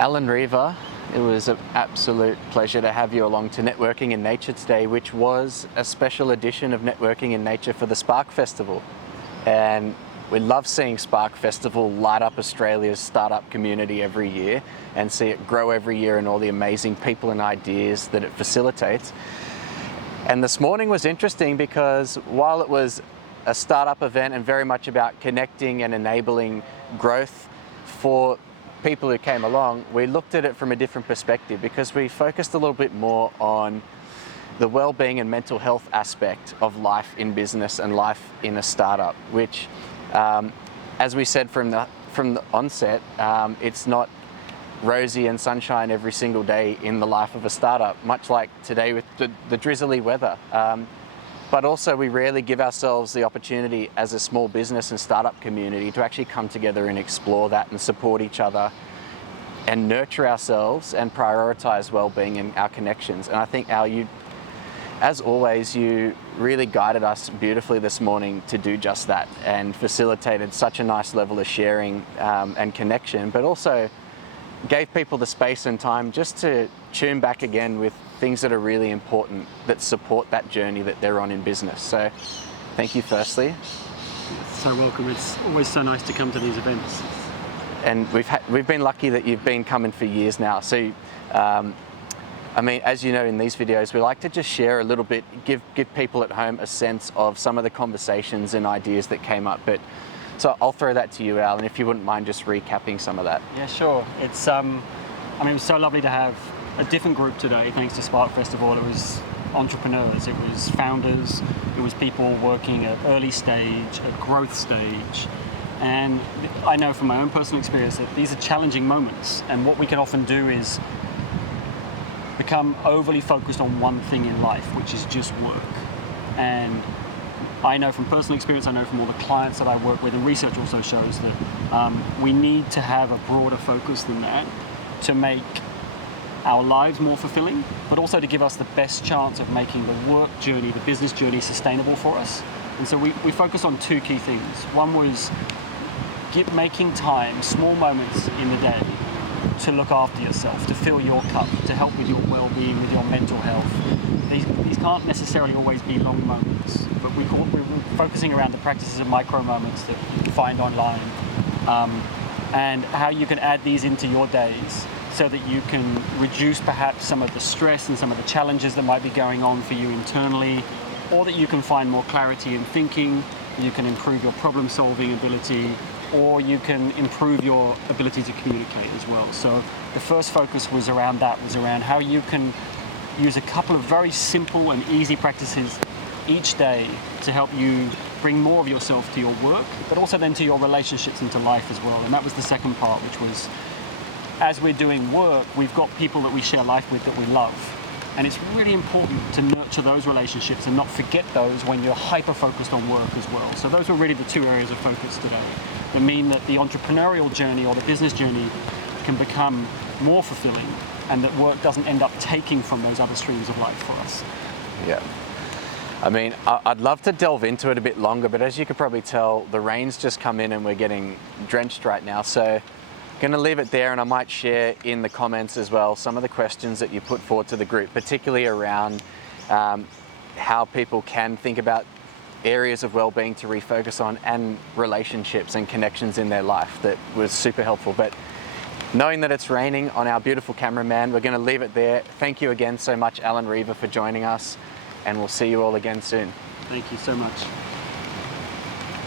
Alan Riva, it was an absolute pleasure to have you along to Networking in Nature today, which was a special edition of Networking in Nature for the Spark Festival. And we love seeing Spark Festival light up Australia's startup community every year and see it grow every year and all the amazing people and ideas that it facilitates. And this morning was interesting because while it was a startup event and very much about connecting and enabling growth for people who came along, we looked at it from a different perspective because we focused a little bit more on the well-being and mental health aspect of life in business and life in a startup, which, as we said from the onset, it's not rosy and sunshine every single day in the life of a startup, much like today with the drizzly weather. But also we rarely give ourselves the opportunity as a small business and startup community to actually come together and explore that and support each other and nurture ourselves and prioritize well-being and our connections. And I think, Al, you, as always, you really guided us beautifully this morning to do just that and facilitated such a nice level of sharing and connection, but also gave people the space and time just to tune back again with things that are really important that support that journey that they're on in business. So thank you firstly. So welcome. It's always so nice to come to these events. And we've been lucky that you've been coming for years now. So I mean, as you know, in these videos, we like to just share a little bit, give people at home a sense of some of the conversations and ideas that came up. But so I'll throw that to you, Al, and if you wouldn't mind just recapping some of that. Yeah, sure. It's I mean, it was so lovely to have a different group today, thanks to Spark Festival. It was entrepreneurs, it was founders, it was people working at early stage, at growth stage. And I know from my own personal experience that these are challenging moments, and what we can often do is become overly focused on one thing in life, which is just work. And I know from personal experience, I know from all the clients that I work with, and research also shows that we need to have a broader focus than that to make our lives more fulfilling, but also to give us the best chance of making the work journey, the business journey, sustainable for us. And so we focused on two key things. One was making time, small moments in the day, to look after yourself, to fill your cup, to help with your well-being, with your mental health. These can't necessarily always be long moments, but we're focusing around the practices of micro moments that you can find online, and how you can add these into your days so that you can reduce perhaps some of the stress and some of the challenges that might be going on for you internally, or that you can find more clarity in thinking, you can improve your problem-solving ability, or you can improve your ability to communicate as well. So the first focus was around how you can use a couple of very simple and easy practices each day to help you bring more of yourself to your work, but also then to your relationships and to life as well. And that was the second part, which was, as we're doing work, we've got people that we share life with that we love. And it's really important to nurture those relationships and not forget those when you're hyper-focused on work as well. So those were really the two areas of focus today that mean that the entrepreneurial journey or the business journey can become more fulfilling, and that work doesn't end up taking from those other streams of life for us. Yeah. I mean, I'd love to delve into it a bit longer, but as you could probably tell, the rain's just come in and we're getting drenched right now. So going to leave it there, and I might share in the comments as well some of the questions that you put forward to the group, particularly around how people can think about areas of well-being to refocus on and relationships and connections in their life. That was super helpful. But knowing that it's raining on our beautiful cameraman, we're going to leave it there. Thank you again so much, Alan Riva, for joining us, and we'll see you all again soon. Thank you so much.